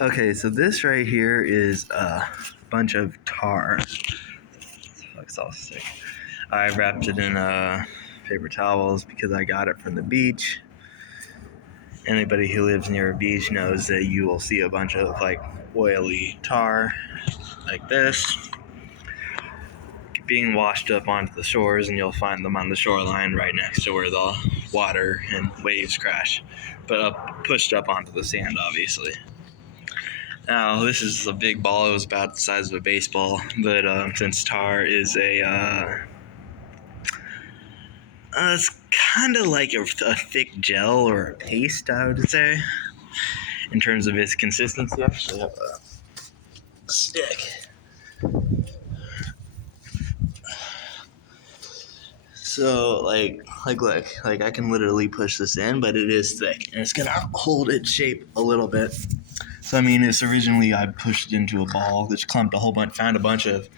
Okay, so this right here is a bunch of tar. It's all sick. I wrapped it in paper towels because I got it from the beach. Anybody who lives near a beach knows that you will see a bunch of like oily tar like this being washed up onto the shores, and you'll find them on the shoreline right next to where the water and waves crash, but pushed up onto the sand, obviously. Now, this is a big ball. It was about the size of a baseball, but since tar is it's kind of like a thick gel or a paste, I would say, in terms of its consistency. I actually have a stick. So, look, I can literally push this in, but it is thick, and it's gonna hold its shape a little bit. So, I mean, it's originally I pushed it into a ball, which clumped found a bunch of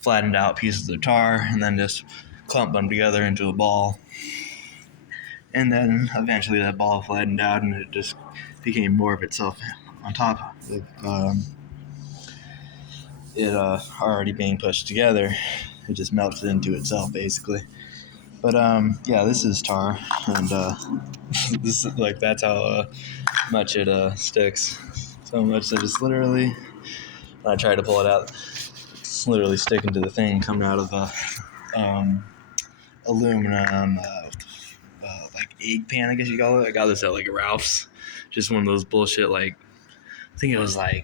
flattened out pieces of tar, and then just clumped them together into a ball. And then eventually that ball flattened out, and it just became more of itself on top of it already being pushed together. It just melted into itself, basically. But yeah, this is tar, and this is that's how much it sticks. So much that it's literally, when I try to pull it out, it's literally sticking to the thing coming out of the aluminum, like egg pan, I guess you call it. I got this at like Ralph's, just one of those bullshit I think it was I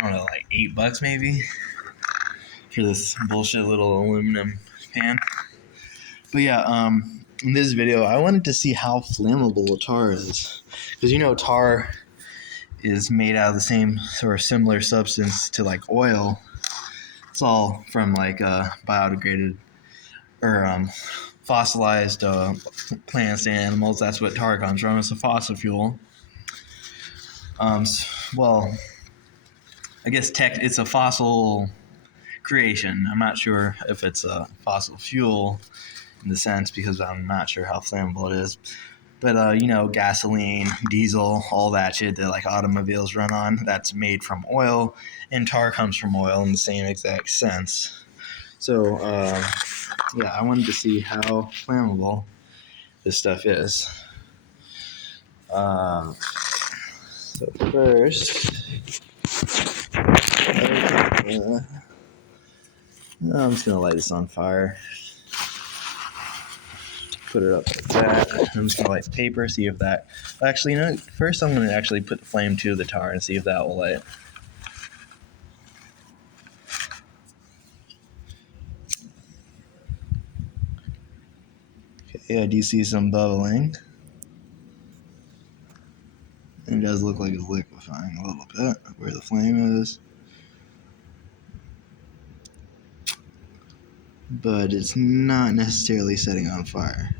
don't know, like $8 maybe for this bullshit little aluminum pan. But yeah, in this video, I wanted to see how flammable tar is, because tar is made out of the same sort of similar substance to like oil. It's all from biodegraded or fossilized plants and animals. That's what tar comes from. It's a fossil fuel. Well, I guess it's a fossil creation. I'm not sure if it's a fossil fuel in the sense, because I'm not sure how flammable it is. But gasoline, diesel, all that shit that like automobiles run on, that's made from oil, and tar comes from oil in the same exact sense. So yeah, I wanted to see how flammable this stuff is. So first, I'm just gonna light this on fire. Put it up like that. I'm just gonna light the paper, see if that. Actually, first I'm gonna actually put the flame to the tar and see if that will light. Okay, I do see some bubbling. It does look like it's liquefying a little bit where the flame is. But it's not necessarily setting on fire.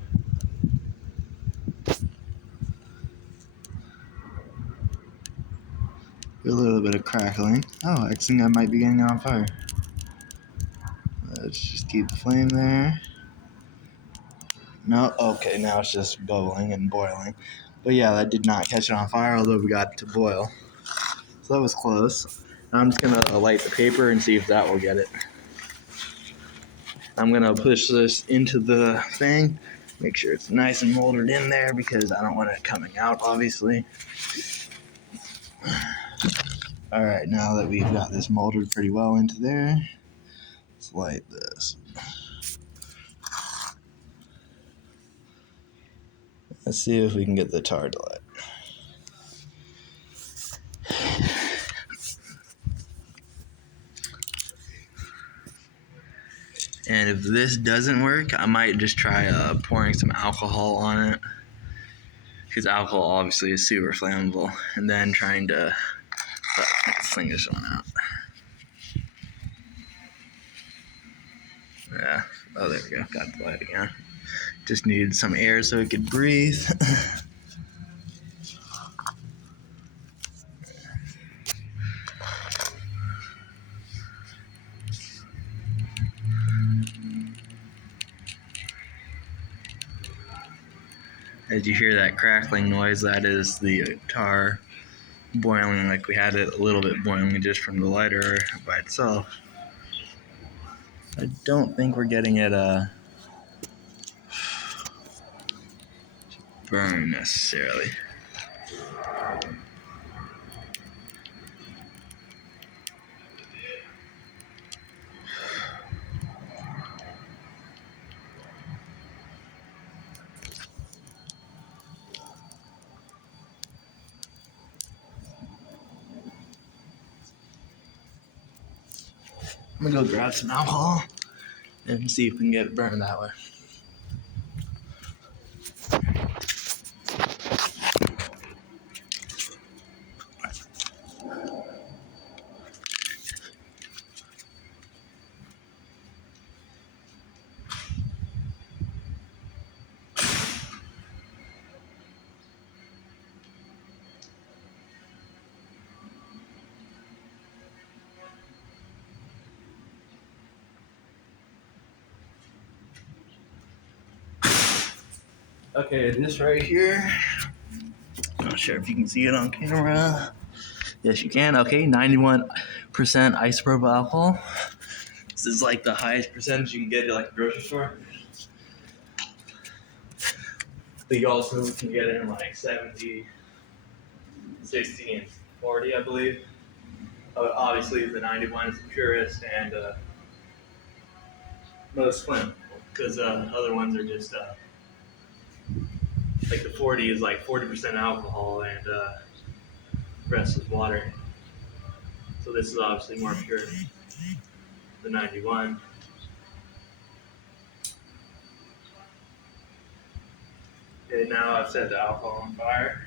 A little bit of crackling. Oh, I think I might be getting on fire. Let's just keep the flame there. No, okay, now it's just bubbling and boiling. But yeah, that did not catch it on fire, although we got it to boil. So that was close. Now I'm just gonna light the paper and see if that will get it. I'm gonna push this into the thing, make sure it's nice and molded in there because I don't want it coming out, obviously. Alright, now that we've got this molded pretty well into there, let's light this. Let's see if we can get the tar to light. And if this doesn't work, I might just try pouring some alcohol on it, because alcohol obviously is super flammable, and then trying to sling this one out. Yeah, oh there we go, got the light again. Just needed some air so it could breathe. As you hear that crackling noise, that is the tar boiling like we had it a little bit boiling just from the lighter by itself. I don't think we're getting it burn necessarily. I'm gonna go grab some alcohol and see if we can get it burned that way. Okay, this right here, I'm not sure if you can see it on camera. Yes, you can. Okay, 91% isopropyl alcohol. This is like the highest percentage you can get at like a grocery store. But you also can get it in like 70, 60, and 40, I believe. Obviously, the 91 is the purest and most flammable, because other ones are just like the 40 is like 40% alcohol and the rest is water. So this is obviously more pure than the 91. Okay, now I've set the alcohol on fire.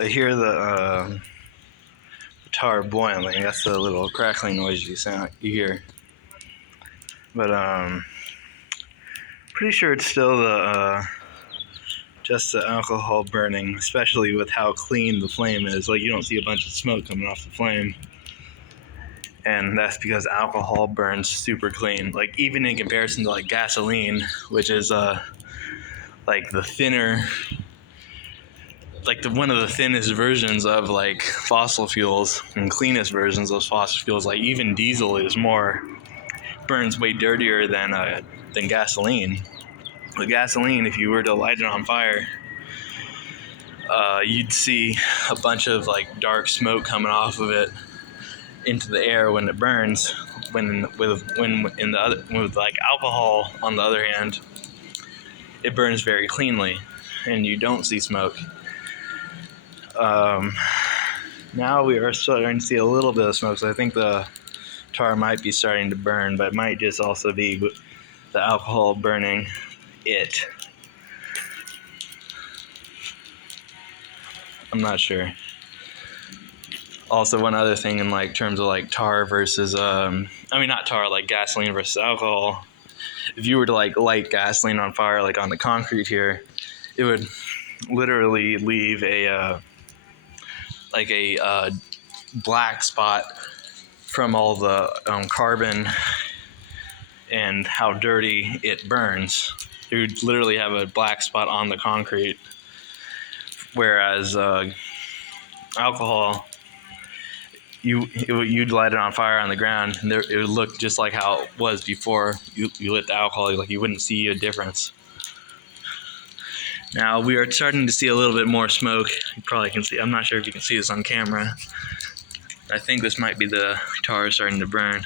I hear the tar boiling. That's the little crackling noise you hear. But pretty sure it's still the just the alcohol burning, especially with how clean the flame is. Like, you don't see a bunch of smoke coming off the flame. And that's because alcohol burns super clean. Like, even in comparison to like gasoline, which is like the thinner, like one of the thinnest versions of like fossil fuels and cleanest versions of fossil fuels. Like, even diesel burns way dirtier than gasoline. But gasoline, if you were to light it on fire, you'd see a bunch of like dark smoke coming off of it into the air when it burns. With like alcohol, on the other hand, it burns very cleanly, and you don't see smoke. Now we are starting to see a little bit of smoke, so I think the tar might be starting to burn, but it might just also be the alcohol burning it. I'm not sure. Also, one other thing in like terms of like tar versus not tar, like gasoline versus alcohol. If you were to like light gasoline on fire, like on the concrete here, it would literally leave a black spot from all the carbon and how dirty it burns. It would literally have a black spot on the concrete, whereas alcohol you'd light it on fire on the ground, and it would look just like how it was before you lit the alcohol. Like you wouldn't see a difference. Now we are starting to see a little bit more smoke. You probably can see. I'm not sure if you can see this on camera. I think this might be the tar starting to burn.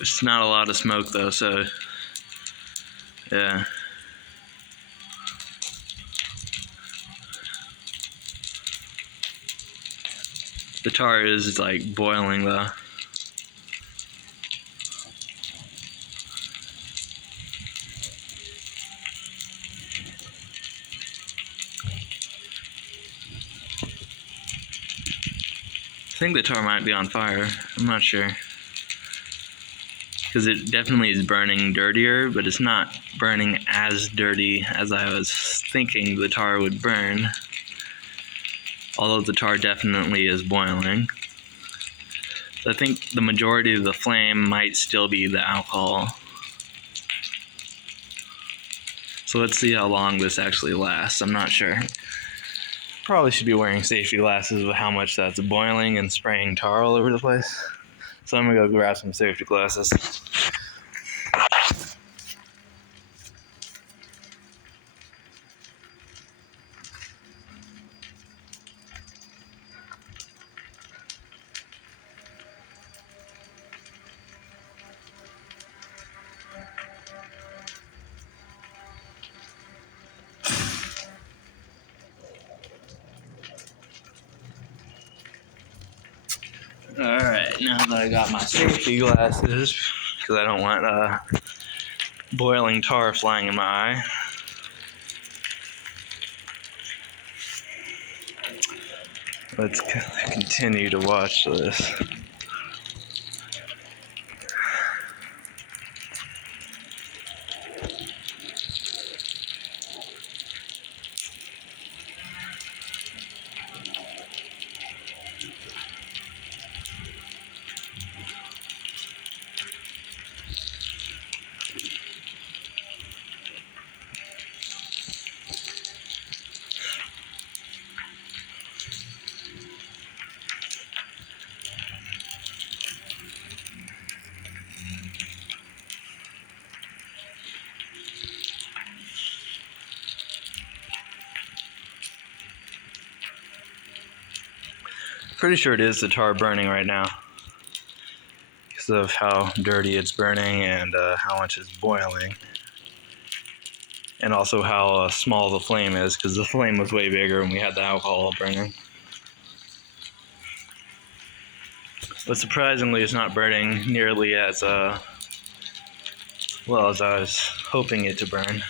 It's not a lot of smoke though, so yeah. The tar is like boiling though. I think the tar might be on fire. I'm not sure. Because it definitely is burning dirtier, but it's not burning as dirty as I was thinking the tar would burn. Although the tar definitely is boiling. So I think the majority of the flame might still be the alcohol. So let's see how long this actually lasts. I'm not sure. Probably should be wearing safety glasses with how much that's boiling and spraying tar all over the place. So I'm gonna go grab some safety glasses. Alright, now that I got my safety glasses, because I don't want boiling tar flying in my eye. Let's continue to watch this. Pretty sure it is the tar burning right now because of how dirty it's burning and how much it's boiling, and also how small the flame is, because the flame was way bigger when we had the alcohol burning. But surprisingly, it's not burning nearly as well as I was hoping it to burn.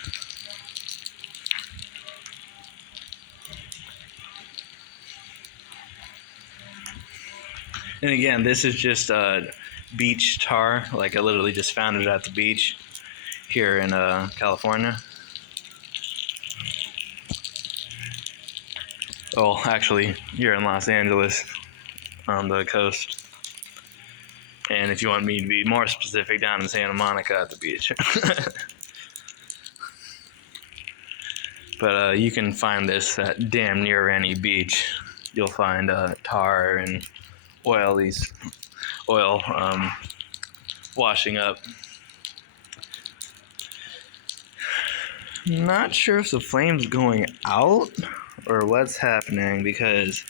And again, this is just beach tar. Like I literally just found it at the beach here in California. Oh, actually, here in Los Angeles on the coast. And if you want me to be more specific, down in Santa Monica at the beach. But you can find this at damn near any beach. You'll find tar and oil washing up. Not sure if the flame's going out or what's happening, because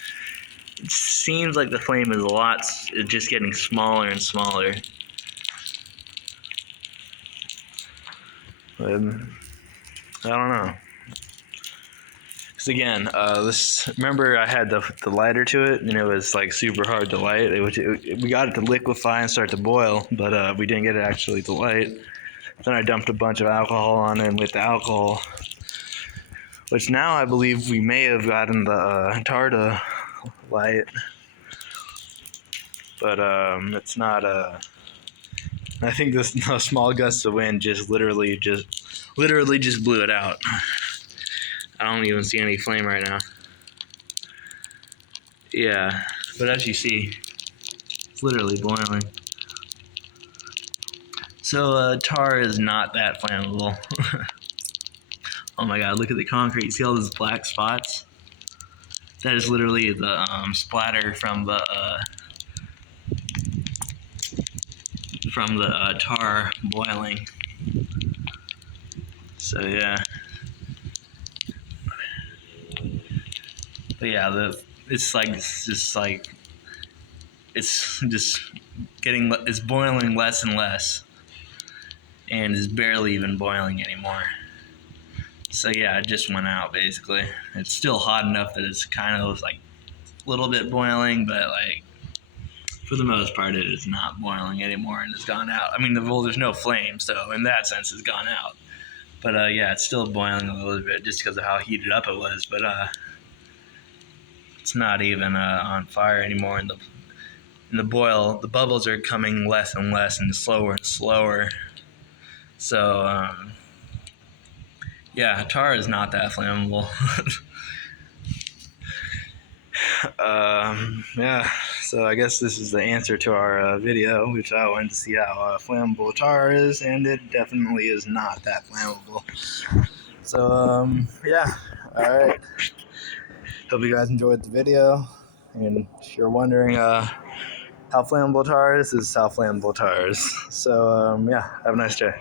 it seems like the flame is just getting smaller and smaller. But I don't know. Because again, remember I had the lighter to it, and it was like super hard to light. We got it to liquefy and start to boil, but we didn't get it actually to light. Then I dumped a bunch of alcohol on it, and with the alcohol, which now I believe we may have gotten the tar to light, but it's not I think the small gusts of wind just literally just blew it out. I don't even see any flame right now. Yeah, but as you see, it's literally boiling. So tar is not that flammable. Oh my god, look at the concrete. See all those black spots? That is literally the splatter from the tar boiling. So yeah, but yeah, it's just it's boiling less and less, and is barely even boiling anymore. So yeah, it just went out basically. It's still hot enough that it's kind of like a little bit boiling, but like for the most part, it is not boiling anymore and has gone out. I mean, there's no flame, so in that sense, it's gone out. But yeah, it's still boiling a little bit just because of how heated up it was. But it's not even on fire anymore, and the bubbles are coming less and less and slower and slower. So yeah, tar is not that flammable. Yeah, so I guess this is the answer to our video, which I wanted to see how flammable tar is, and it definitely is not that flammable. So, yeah, alright. Hope you guys enjoyed the video, and if you're wondering how flammable tar is how flammable tar is. So, yeah, have a nice day.